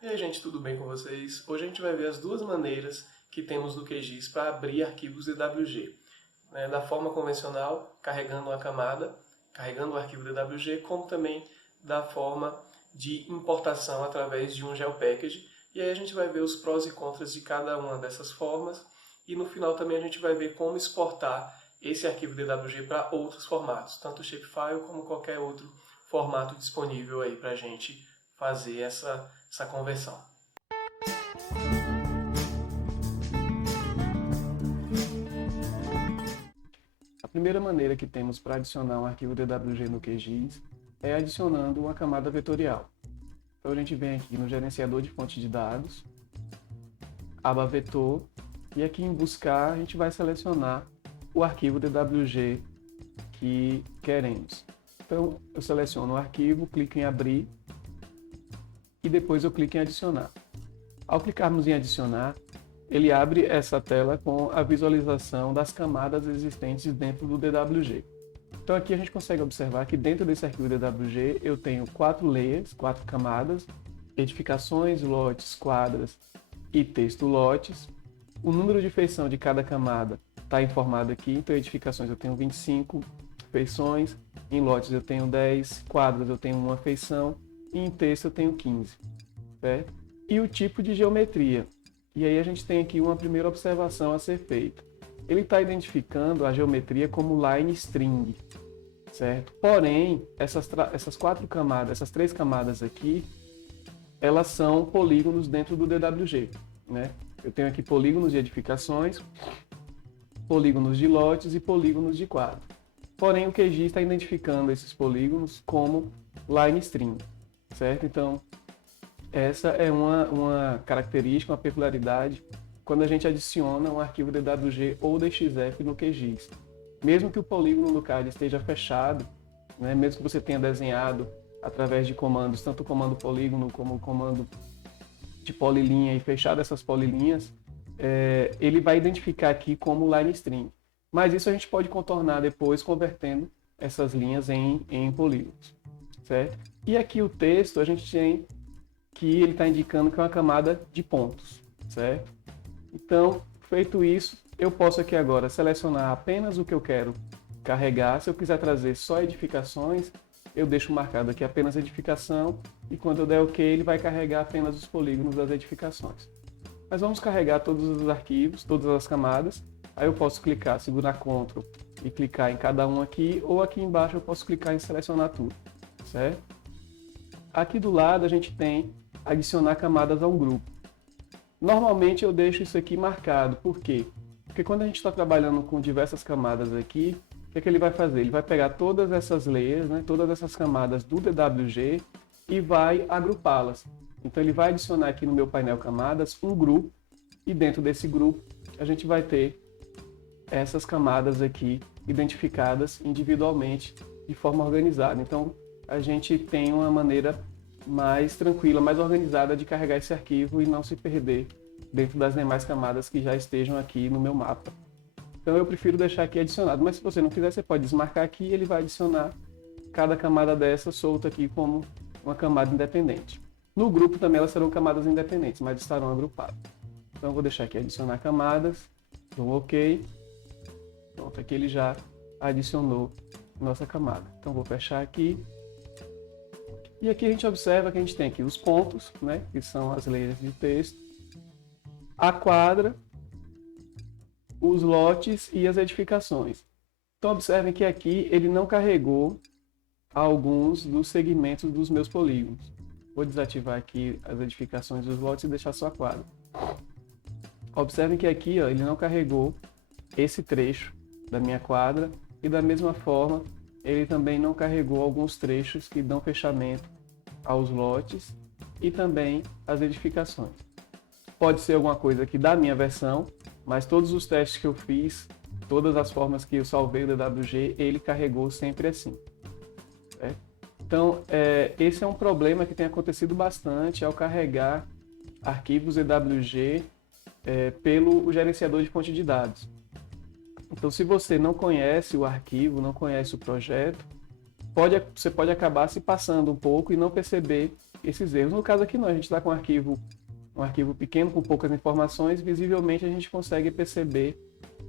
E aí, gente, tudo bem com vocês? Hoje a gente vai ver as duas maneiras que temos no QGIS para abrir arquivos DWG. Da forma convencional, carregando uma camada, carregando o arquivo DWG, como também da forma de importação através de um GeoPackage. E aí a gente vai ver os prós e contras de cada uma dessas formas. E no final também a gente vai ver como exportar esse arquivo DWG para outros formatos, tanto o Shapefile como qualquer outro formato disponível aí para a gente fazer essa conversão. A primeira maneira que temos para adicionar um arquivo DWG no QGIS é adicionando uma camada vetorial. Então a gente vem aqui no gerenciador de fonte de dados, aba vetor, e aqui em buscar a gente vai selecionar o arquivo DWG que queremos. Então eu seleciono o arquivo, clico em abrir e depois eu clico em adicionar. Ao clicarmos em adicionar, ele abre essa tela com a visualização das camadas existentes dentro do DWG. Então aqui a gente consegue observar que dentro desse arquivo DWG eu tenho 4 layers, 4 camadas, edificações, lotes, quadras e texto lotes. O número de feição de cada camada está informado aqui, então em edificações eu tenho 25 feições, em lotes eu tenho 10, quadras eu tenho uma feição e em texto eu tenho 15. Certo? E o tipo de geometria. E aí a gente tem aqui uma primeira observação a ser feita. Ele está identificando a geometria como line string, certo? Porém, essas 4 camadas, essas 3 camadas aqui, elas são polígonos dentro do DWG, né? Eu tenho aqui polígonos de edificações, polígonos de lotes e polígonos de quadro. Porém, o QGIS está identificando esses polígonos como line string, certo? Então, essa é uma característica, uma peculiaridade quando a gente adiciona um arquivo DWG ou DXF no QGIS. Mesmo que o polígono no CAD esteja fechado, né, mesmo que você tenha desenhado através de comandos, tanto o comando polígono como o comando de polilinha e fechado essas polilinhas, ele vai identificar aqui como line string. Mas isso a gente pode contornar depois convertendo essas linhas em polígonos, certo? E aqui o texto a gente tem que ele está indicando que é uma camada de pontos, certo? Então, feito isso, eu posso aqui agora selecionar apenas o que eu quero carregar. Se eu quiser trazer só edificações, eu deixo marcado aqui apenas edificação e quando eu der OK, ele vai carregar apenas os polígonos das edificações. Mas vamos carregar todos os arquivos, todas as camadas. Aí eu posso clicar, segurar Ctrl e clicar em cada um aqui, ou aqui embaixo eu posso clicar em selecionar tudo, certo? Aqui do lado a gente tem adicionar camadas a um grupo. Normalmente eu deixo isso aqui marcado, por quê? Porque quando a gente está trabalhando com diversas camadas aqui, o que ele vai fazer? Ele vai pegar todas essas layers, né, todas essas camadas do DWG e vai agrupá-las. Então ele vai adicionar aqui no meu painel camadas um grupo e dentro desse grupo a gente vai ter essas camadas aqui identificadas individualmente de forma organizada. Então a gente tem uma maneira mais tranquila, mais organizada de carregar esse arquivo e não se perder dentro das demais camadas que já estejam aqui no meu mapa. Então eu prefiro deixar aqui adicionado, mas se você não quiser, você pode desmarcar aqui e ele vai adicionar cada camada dessa solta aqui como uma camada independente. No grupo também elas serão camadas independentes, mas estarão agrupadas. Então eu vou deixar aqui adicionar camadas, dou OK. Pronto, aqui ele já adicionou nossa camada. Então vou fechar aqui. E aqui a gente observa que a gente tem aqui os pontos, né, que são as layers de texto, a quadra, os lotes e as edificações. Então observem que aqui ele não carregou alguns dos segmentos dos meus polígonos. Vou desativar aqui as edificações dos lotes e deixar só a quadra. Observem que aqui ele não carregou esse trecho da minha quadra e da mesma forma ele também não carregou alguns trechos que dão fechamento aos lotes e também as edificações. Pode ser alguma coisa aqui da minha versão, mas todos os testes que eu fiz, todas as formas que eu salvei o DWG, ele carregou sempre assim. Certo? Então, esse é um problema que tem acontecido bastante ao carregar arquivos DWG pelo gerenciador de fonte de dados. Então, se você não conhece o arquivo, não conhece o projeto, você pode acabar se passando um pouco e não perceber esses erros. No caso aqui não, a gente está com um arquivo pequeno com poucas informações, visivelmente a gente consegue perceber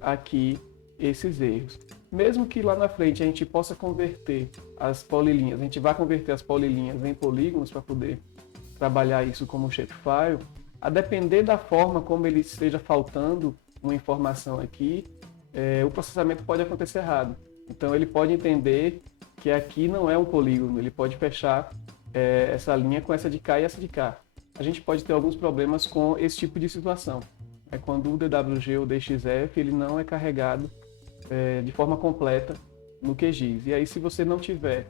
aqui esses erros. Mesmo que lá na frente a gente possa converter as polilinhas, a gente vai converter as polilinhas em polígonos para poder trabalhar isso como shapefile, a depender da forma como ele esteja faltando uma informação aqui, o processamento pode acontecer errado. Então ele pode entender que aqui não é um polígono, ele pode fechar essa linha com essa de cá e essa de cá. A gente pode ter alguns problemas com esse tipo de situação. É quando o DWG ou DXF ele não é carregado de forma completa no QGIS. E aí, se você não tiver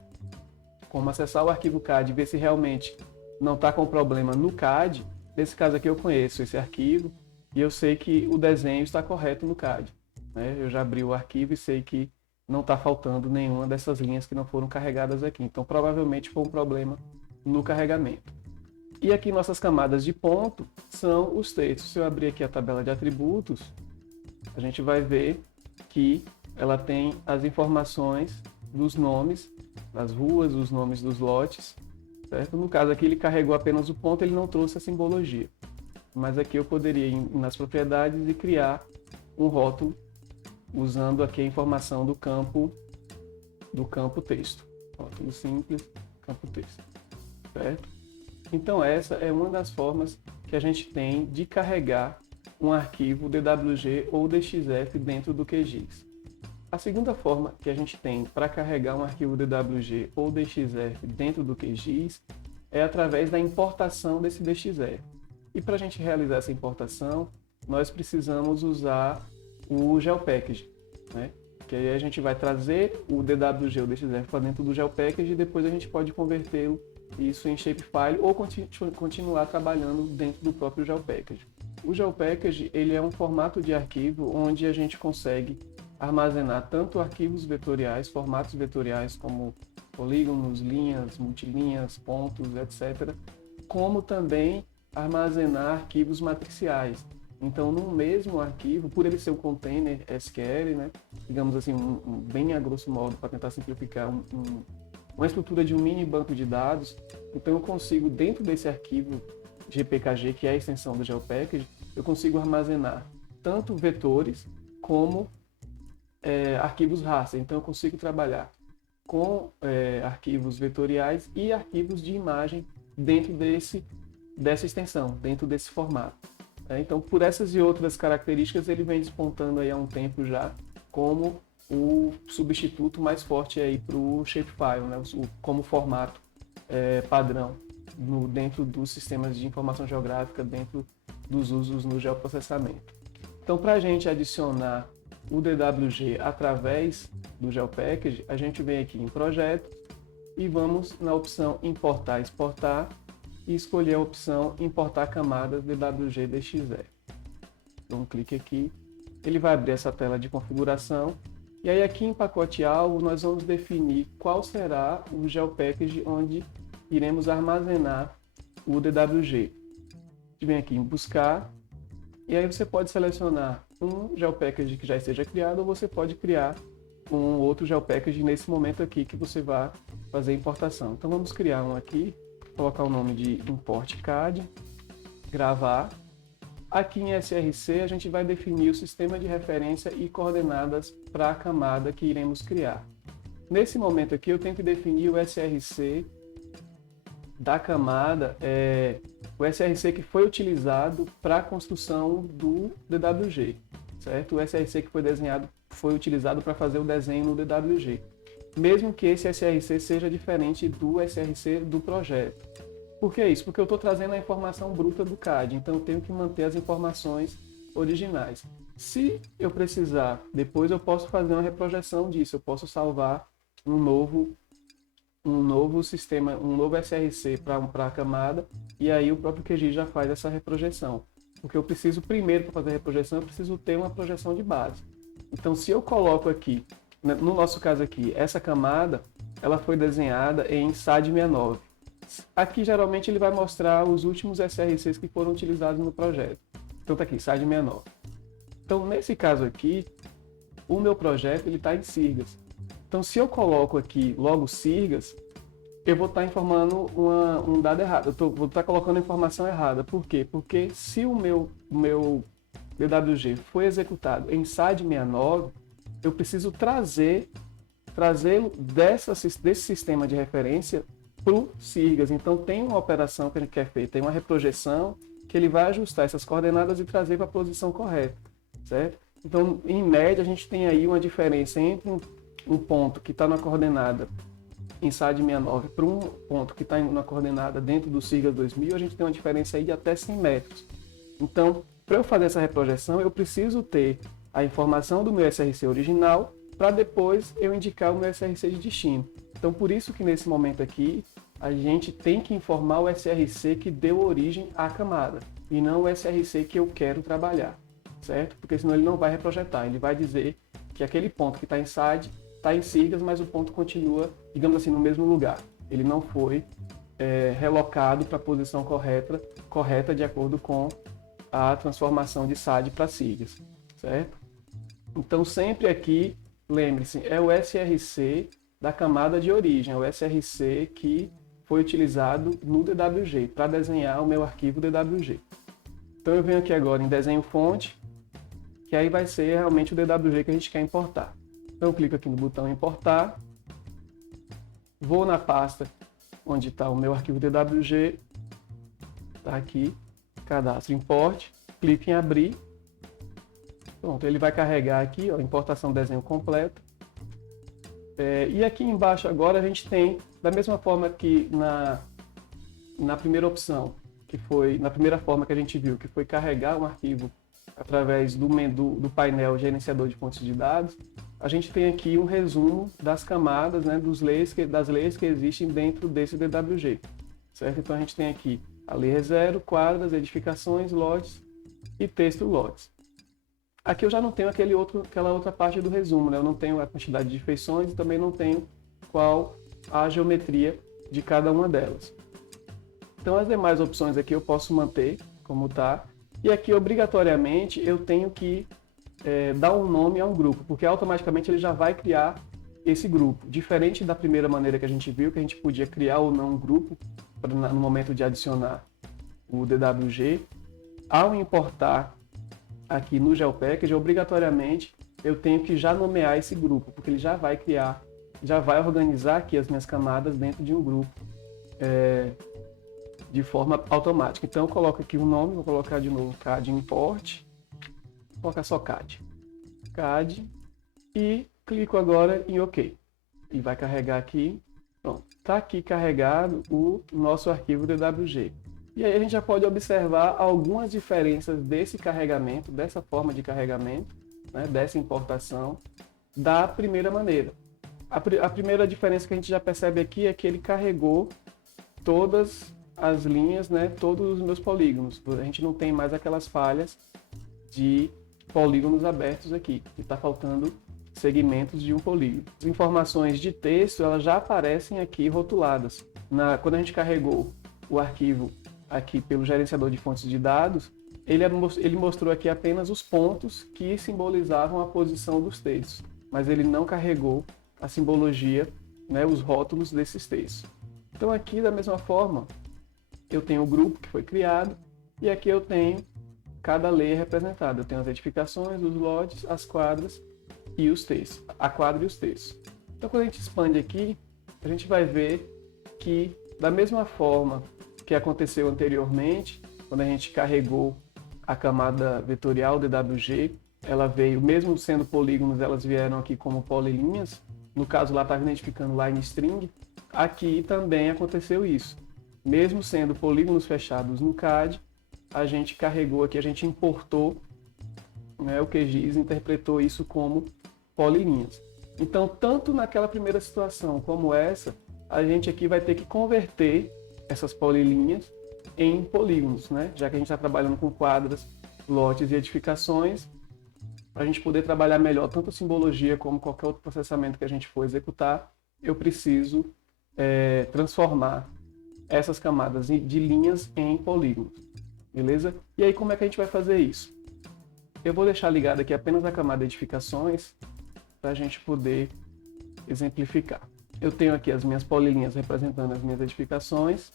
como acessar o arquivo CAD e ver se realmente não está com problema no CAD, nesse caso aqui eu conheço esse arquivo e eu sei que o desenho está correto no CAD. Né? Eu já abri o arquivo e sei que não está faltando nenhuma dessas linhas que não foram carregadas aqui. Então, provavelmente foi um problema no carregamento. E aqui nossas camadas de ponto são os textos. Se eu abrir aqui a tabela de atributos, a gente vai ver que ela tem as informações dos nomes das ruas, os nomes dos lotes, certo? No caso aqui ele carregou apenas o ponto, ele não trouxe a simbologia. Mas aqui eu poderia ir nas propriedades e criar um rótulo usando aqui a informação do campo texto. Rótulo simples, campo texto, certo? Então essa é uma das formas que a gente tem de carregar um arquivo DWG ou DXF dentro do QGIS. A segunda forma que a gente tem para carregar um arquivo DWG ou DXF dentro do QGIS é através da importação desse DXF. E para a gente realizar essa importação, nós precisamos usar o GeoPackage, né? Que aí a gente vai trazer o DWG ou DXF para dentro do GeoPackage e depois a gente pode convertê-lo isso em shapefile ou continuar trabalhando dentro do próprio GeoPackage. O GeoPackage ele é um formato de arquivo onde a gente consegue armazenar tanto arquivos vetoriais, formatos vetoriais como polígonos, linhas, multilinhas, pontos, etc., como também armazenar arquivos matriciais. Então, no mesmo arquivo, por ele ser um container SQL, né, digamos assim, bem a grosso modo, para tentar simplificar, uma estrutura de um mini banco de dados, então eu consigo, dentro desse arquivo GPKG, que é a extensão do GeoPackage, eu consigo armazenar tanto vetores como arquivos raster. Então eu consigo trabalhar com arquivos vetoriais e arquivos de imagem dentro dessa extensão, dentro desse formato. Então, por essas e outras características, ele vem despontando aí há um tempo já como o substituto mais forte aí para o shapefile, né? Como formato padrão dentro dos sistemas de informação geográfica, dentro dos usos no geoprocessamento. Então, para a gente adicionar o DWG através do GeoPackage, a gente vem aqui em Projetos e vamos na opção Importar e Exportar e escolher a opção Importar camadas DWG DXF. Então, um clique aqui, ele vai abrir essa tela de configuração e aí aqui em Pacote Alvo nós vamos definir qual será o GeoPackage onde iremos armazenar o DWG. A gente vem aqui em Buscar e aí você pode selecionar um GeoPackage que já esteja criado ou você pode criar um outro GeoPackage nesse momento aqui que você vai fazer a importação. Então vamos criar um aqui, colocar o nome de Import CAD, gravar. Aqui em SRC a gente vai definir o sistema de referência e coordenadas para a camada que iremos criar. Nesse momento aqui eu tenho que definir o SRC da camada, o SRC que foi utilizado para a construção do DWG, certo? O SRC que foi utilizado para fazer o desenho no DWG. Mesmo que esse SRC seja diferente do SRC do projeto. Por que isso? Porque eu estou trazendo a informação bruta do CAD, então eu tenho que manter as informações originais. Se eu precisar, depois eu posso fazer uma reprojeção disso, eu posso salvar um novo sistema, um novo SRC para a camada, e aí o próprio QGIS já faz essa reprojeção. Porque eu preciso, primeiro, para fazer a reprojeção, eu preciso ter uma projeção de base. Então, se eu coloco aqui, no nosso caso aqui, essa camada, ela foi desenhada em SAD69. Aqui, geralmente, ele vai mostrar os últimos SRCs que foram utilizados no projeto. Então, tá aqui, SAD69. Então, nesse caso aqui, o meu projeto está em Sirgas. Então, se eu coloco aqui logo Sirgas, eu vou estar informando um dado errado. Vou estar colocando a informação errada. Por quê? Porque se o meu DWG foi executado em SAD 69, eu preciso trazê-lo desse sistema de referência para o SIRGAS. Então tem uma operação que é feita, tem uma reprojeção que ele vai ajustar essas coordenadas e trazer para a posição correta, certo? Então, em média, a gente tem aí uma diferença entre um ponto que está na coordenada em SAD 69 para um ponto que está na coordenada dentro do SIRGAS 2000, a gente tem uma diferença aí de até 100 metros. Então, para eu fazer essa reprojeção, eu preciso ter a informação do meu SRC original para depois eu indicar o meu SRC de destino. Então, por isso que nesse momento aqui, a gente tem que informar o SRC que deu origem à camada e não o SRC que eu quero trabalhar, certo? Porque senão ele não vai reprojetar, ele vai dizer que aquele ponto que está em SAD está em SIRGAS, mas o ponto continua, digamos assim, no mesmo lugar. Ele não foi relocado para a posição correta de acordo com a transformação de SAD para SIRGAS, certo? Então, sempre aqui, lembre-se, é o SRC da camada de origem, é o SRC que foi utilizado no DWG para desenhar o meu arquivo DWG. Então, eu venho aqui agora em desenho fonte, que aí vai ser realmente o DWG que a gente quer importar. Então, eu clico aqui no botão importar, vou na pasta onde está o meu arquivo DWG, está aqui, cadastro import, clico em abrir, pronto, ele vai carregar aqui, ó, importação desenho completo. E aqui embaixo agora a gente tem, da mesma forma que na primeira opção, que foi, na primeira forma que a gente viu, que foi carregar um arquivo através do painel gerenciador de fontes de dados, a gente tem aqui um resumo das camadas, né, das leis que existem dentro desse DWG, certo? Então a gente tem aqui a layer 0, quadras, edificações, lotes e texto lotes. Aqui eu já não tenho aquela outra parte do resumo, né? Eu não tenho a quantidade de feições e também não tenho qual a geometria de cada uma delas. Então as demais opções aqui eu posso manter como está. E aqui obrigatoriamente eu tenho que dar um nome a um grupo, porque automaticamente ele já vai criar esse grupo. Diferente da primeira maneira que a gente viu, que a gente podia criar ou não um grupo no momento de adicionar o DWG, ao importar aqui no GeoPackage, obrigatoriamente eu tenho que já nomear esse grupo, porque ele já vai criar, já vai organizar aqui as minhas camadas dentro de um grupo de forma automática. Então eu coloco aqui um nome, vou colocar de novo CAD import, vou colocar só CAD e clico agora em OK. E vai carregar aqui, pronto, está aqui carregado o nosso arquivo DWG. E aí a gente já pode observar algumas diferenças desse carregamento, dessa forma de carregamento, né, dessa importação, da primeira maneira. A primeira diferença que a gente já percebe aqui é que ele carregou todas as linhas, né, todos os meus polígonos. A gente não tem mais aquelas falhas de polígonos abertos aqui, que está faltando segmentos de um polígono. As informações de texto elas já aparecem aqui rotuladas. Quando a gente carregou o arquivo aqui pelo gerenciador de fontes de dados, ele mostrou aqui apenas os pontos que simbolizavam a posição dos textos, mas ele não carregou a simbologia, né, os rótulos desses textos. Então aqui, da mesma forma, eu tenho o grupo que foi criado e aqui eu tenho cada layer representada. Eu tenho as edificações, os lotes, as quadras e os textos, a quadra e os textos. Então quando a gente expande aqui, a gente vai ver que da mesma forma que aconteceu anteriormente, quando a gente carregou a camada vetorial DWG, ela veio, mesmo sendo polígonos, elas vieram aqui como polilinhas. No caso lá estava identificando line string. Aqui também aconteceu isso. Mesmo sendo polígonos fechados no CAD, a gente carregou aqui, a gente importou, né, o QGIS interpretou isso como polilinhas. Então, tanto naquela primeira situação como essa, a gente aqui vai ter que converter essas polilinhas em polígonos, né? Já que a gente está trabalhando com quadras, lotes e edificações, para a gente poder trabalhar melhor tanto a simbologia como qualquer outro processamento que a gente for executar, eu preciso transformar essas camadas de linhas em polígonos, beleza? E aí como é que a gente vai fazer isso? Eu vou deixar ligado aqui apenas a camada edificações para a gente poder exemplificar. Eu tenho aqui as minhas polilinhas representando as minhas edificações.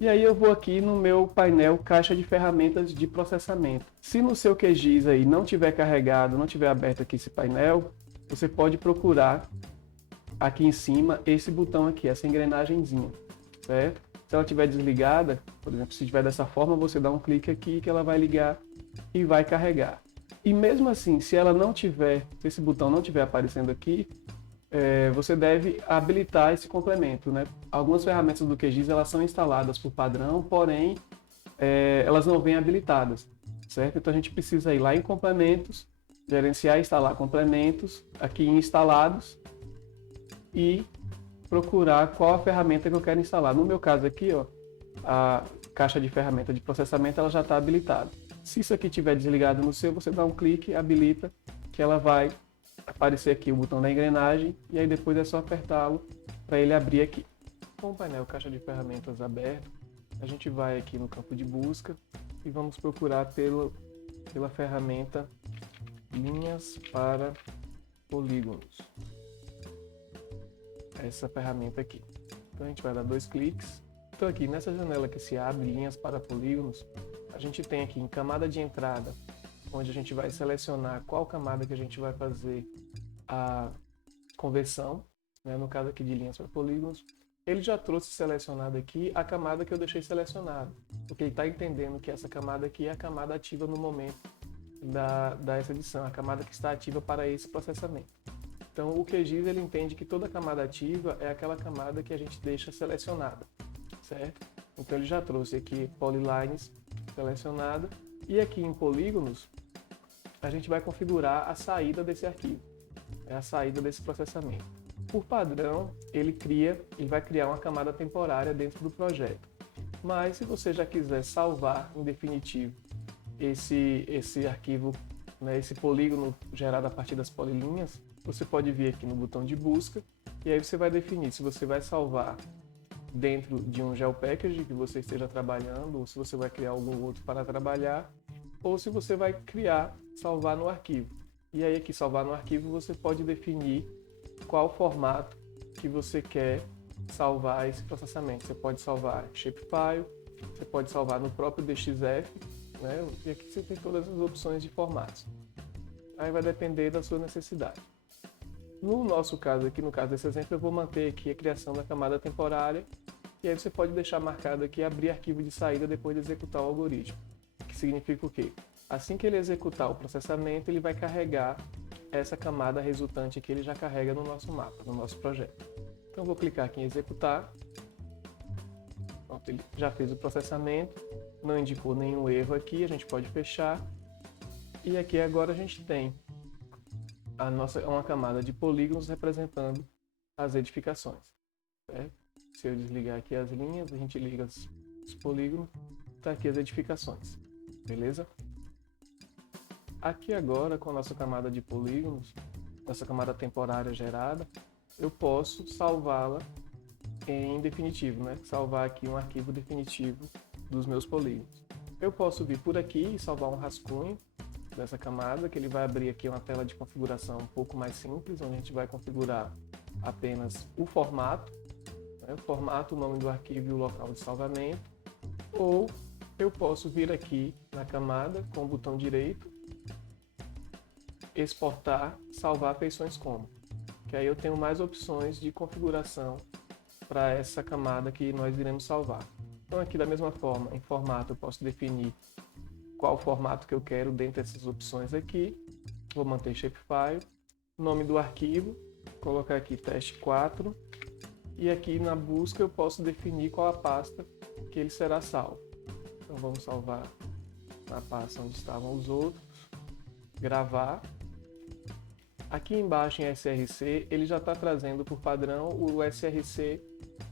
E aí eu vou aqui no meu painel caixa de ferramentas de processamento. Se no seu QGIS aí não tiver carregado, não tiver aberto aqui esse painel, você pode procurar aqui em cima esse botão aqui, essa engrenagemzinha, certo? Se ela estiver desligada, por exemplo, se estiver dessa forma, você dá um clique aqui que ela vai ligar e vai carregar. E mesmo assim, se ela não tiver, se esse botão não estiver aparecendo aqui, você deve habilitar esse complemento, né? Algumas ferramentas do QGIS elas são instaladas por padrão, porém elas não vêm habilitadas, certo? Então a gente precisa ir lá em complementos, gerenciar e instalar complementos, aqui em instalados e procurar qual a ferramenta que eu quero instalar. No meu caso aqui, ó, a caixa de ferramenta de processamento ela já está habilitada. Se isso aqui estiver desligado no seu, você dá um clique, habilita, que ela vai aparecer aqui o botão da engrenagem e aí depois é só apertá-lo para ele abrir aqui. Com o painel caixa de ferramentas aberto, a gente vai aqui no campo de busca e vamos procurar pela ferramenta linhas para polígonos. Essa ferramenta aqui. Então a gente vai dar 2 cliques. Então aqui nessa janela que se abre linhas para polígonos, a gente tem aqui em camada de entrada, onde a gente vai selecionar qual camada que a gente vai fazer a conversão, né? No caso aqui de linhas para polígonos. Ele já trouxe selecionado aqui a camada que eu deixei selecionada, porque ele está entendendo que essa camada aqui é a camada ativa no momento dessa edição, a camada que está ativa para esse processamento. Então o QGIS ele entende que toda camada ativa é aquela camada que a gente deixa selecionada, certo? Então ele já trouxe aqui polylines selecionada e aqui em polígonos a gente vai configurar a saída desse arquivo, a saída desse processamento. Por padrão, ele vai criar uma camada temporária dentro do projeto. Mas se você já quiser salvar em definitivo esse arquivo, né, esse polígono gerado a partir das polilinhas, você pode vir aqui no botão de busca e aí você vai definir se você vai salvar dentro de um GeoPackage que você esteja trabalhando, ou se você vai criar algum outro para trabalhar, ou se você vai salvar no arquivo. E aí aqui, salvar no arquivo, você pode definir qual formato que você quer salvar esse processamento. Você pode salvar shapefile, você pode salvar no próprio DXF, né? E aqui você tem todas as opções de formatos. Aí vai depender da sua necessidade. No nosso caso aqui, no caso desse exemplo, eu vou manter aqui a criação da camada temporária e aí você pode deixar marcado aqui abrir arquivo de saída depois de executar o algoritmo. Que significa o quê? Assim que ele executar o processamento, ele vai carregar essa camada resultante que ele já carrega no nosso mapa, no nosso projeto. Então vou clicar aqui em executar. Pronto, ele já fez o processamento, não indicou nenhum erro aqui, a gente pode fechar. E aqui agora a gente tem uma camada de polígonos representando as edificações, certo? Se eu desligar aqui as linhas, a gente liga os polígonos, está aqui as edificações, beleza? Aqui agora, com a nossa camada de polígonos, essa camada temporária gerada, eu posso salvá-la em definitivo, né? Salvar aqui um arquivo definitivo dos meus polígonos. Eu posso vir por aqui e salvar um rascunho dessa camada, que ele vai abrir aqui uma tela de configuração um pouco mais simples, onde a gente vai configurar apenas o formato, né? O formato, o nome do arquivo e o local de salvamento. Ou eu posso vir aqui na camada com o botão direito, exportar, salvar feições como, que aí eu tenho mais opções de configuração para essa camada que nós iremos salvar. Então aqui da mesma forma, em formato eu posso definir qual formato que eu quero dentro dessas opções aqui. Vou manter shapefile, nome do arquivo, colocar aqui teste 4 e aqui na busca eu posso definir qual a pasta que ele será salvo. Então vamos salvar na pasta onde estavam os outros, gravar. Aqui embaixo em SRC ele já está trazendo por padrão o SRC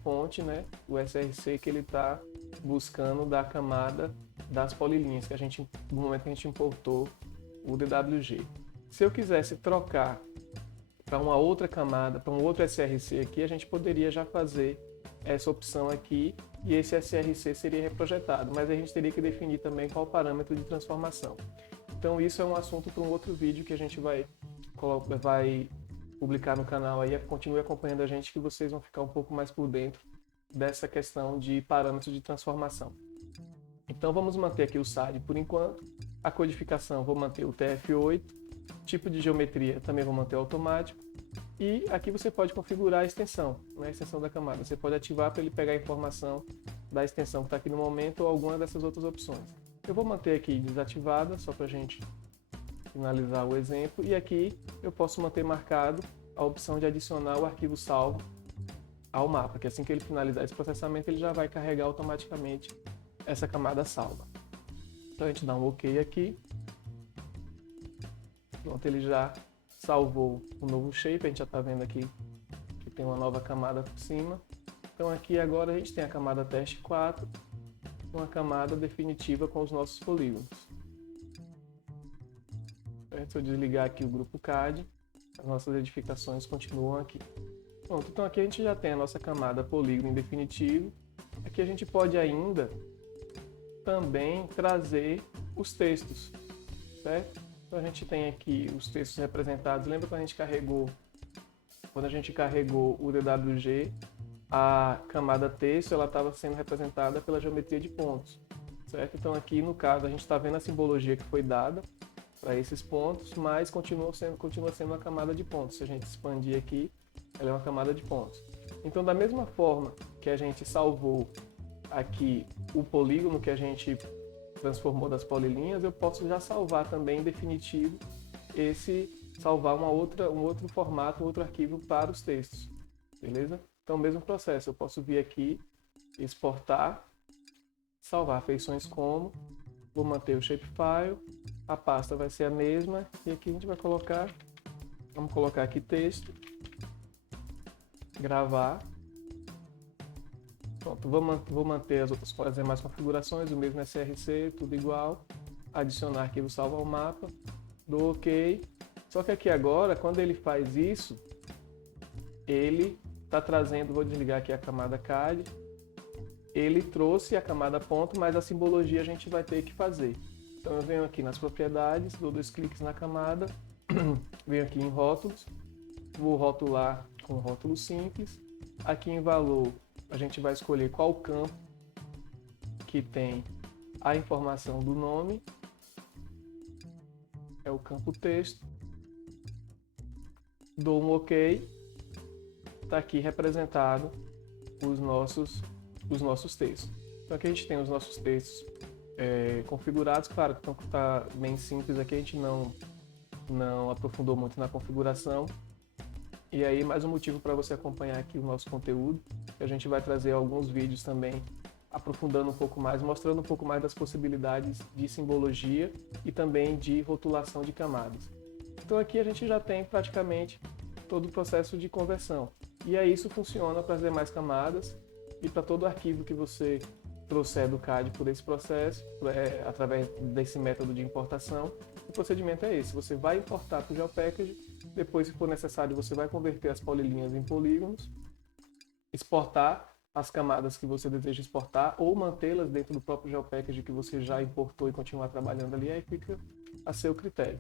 fonte, né? O SRC que ele está buscando da camada das polilinhas, que a gente, no momento que a gente importou o DWG. Se eu quisesse trocar para uma outra camada, para um outro SRC aqui, a gente poderia já fazer essa opção aqui e esse SRC seria reprojetado, mas a gente teria que definir também qual o parâmetro de transformação. Então isso é um assunto para um outro vídeo que a gente vai publicar no canal aí, continue acompanhando a gente que vocês vão ficar um pouco mais por dentro dessa questão de parâmetros de transformação. Então vamos manter aqui o SAD por enquanto, a codificação vou manter o TF8, tipo de geometria também vou manter automático, e aqui você pode configurar a extensão, né, a extensão da camada. Você pode ativar para ele pegar a informação da extensão que está aqui no momento ou alguma dessas outras opções. Eu vou manter aqui desativada, só para a gente finalizar o exemplo, e aqui eu posso manter marcado a opção de adicionar o arquivo salvo ao mapa, que assim que ele finalizar esse processamento, ele já vai carregar automaticamente essa camada salva. Então a gente dá um OK aqui. Pronto, ele já salvou o novo shape, a gente já está vendo aqui que tem uma nova camada por cima. Então aqui agora a gente tem a camada teste 4, uma camada definitiva com os nossos polígonos. Se eu desligar aqui o grupo CAD, as nossas edificações continuam aqui. Pronto, então aqui a gente já tem a nossa camada polígono em definitivo. Aqui a gente pode ainda também trazer os textos, certo? Então a gente tem aqui os textos representados. Lembra quando a gente carregou o DWG, a camada texto ela estava sendo representada pela geometria de pontos, certo? Então aqui no caso a gente está vendo a simbologia que foi dada para esses pontos, mas continua sendo uma camada de pontos. Se a gente expandir aqui, ela é uma camada de pontos. Então da mesma forma que a gente salvou aqui o polígono que a gente transformou das polilinhas, eu posso já salvar também em definitivo salvar um outro formato, um outro arquivo para os textos, beleza? Então mesmo processo, eu posso vir aqui, exportar, salvar feições como, vou manter o shapefile, a pasta vai ser a mesma, e aqui a gente vai vamos colocar aqui texto, gravar. Pronto, vou manter as outras demais configurações, o mesmo SRC, tudo igual. Adicionar arquivo salvo ao mapa, dou OK. Só que aqui agora, quando ele faz isso, ele está trazendo, vou desligar aqui a camada CAD, ele trouxe a camada ponto, mas a simbologia a gente vai ter que fazer. Então eu venho aqui nas propriedades, dou 2 cliques na camada, venho aqui em rótulos, vou rotular com rótulo simples. Aqui em valor, a gente vai escolher qual campo que tem a informação do nome, é o campo texto, dou um OK, está aqui representado os nossos textos. Então aqui a gente tem os nossos textos configurados, claro que está bem simples aqui, a gente não aprofundou muito na configuração. E aí mais um motivo para você acompanhar aqui o nosso conteúdo, que a gente vai trazer alguns vídeos também aprofundando um pouco mais, mostrando um pouco mais das possibilidades de simbologia e também de rotulação de camadas. Então aqui a gente já tem praticamente todo o processo de conversão. E aí isso funciona para as demais camadas e para todo arquivo que você trouxer do CAD por esse processo, através desse método de importação. O procedimento é esse, você vai importar para o GeoPackage, depois, se for necessário, você vai converter as polilinhas em polígonos, exportar as camadas que você deseja exportar ou mantê-las dentro do próprio GeoPackage que você já importou e continuar trabalhando ali, aí fica a seu critério.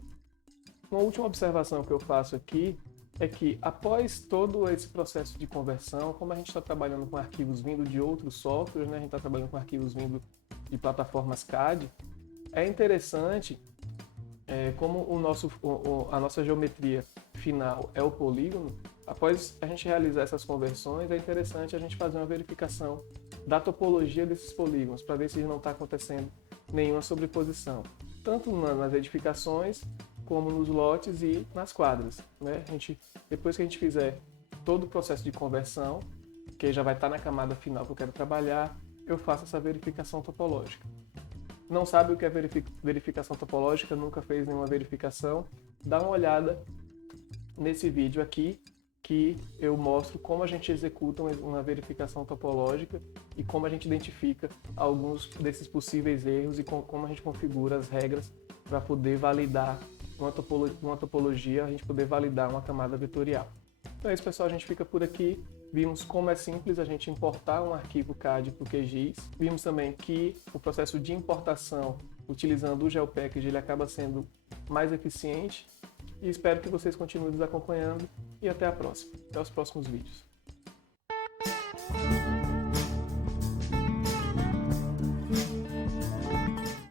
Uma última observação que eu faço aqui é que após todo esse processo de conversão, como a gente está trabalhando com arquivos vindo de outros softwares, né, a gente está trabalhando com arquivos vindo de plataformas CAD, é interessante, como a nossa geometria final é o polígono, após a gente realizar essas conversões, é interessante a gente fazer uma verificação da topologia desses polígonos, para ver se não está acontecendo nenhuma sobreposição, tanto nas edificações, como nos lotes e nas quadras, né? Depois que a gente fizer todo o processo de conversão, que já vai estar na camada final que eu quero trabalhar, eu faço essa verificação topológica. Não sabe o que é verificação topológica, nunca fez nenhuma verificação, dá uma olhada nesse vídeo aqui, que eu mostro como a gente executa uma verificação topológica e como a gente identifica alguns desses possíveis erros e como a gente configura as regras para poder validar uma topologia, a gente poder validar uma camada vetorial. Então é isso, pessoal, a gente fica por aqui. Vimos como é simples a gente importar um arquivo CAD para o QGIS. Vimos também que o processo de importação utilizando o GeoPackage ele acaba sendo mais eficiente. E espero que vocês continuem nos acompanhando. E e até a próxima. Até os próximos vídeos.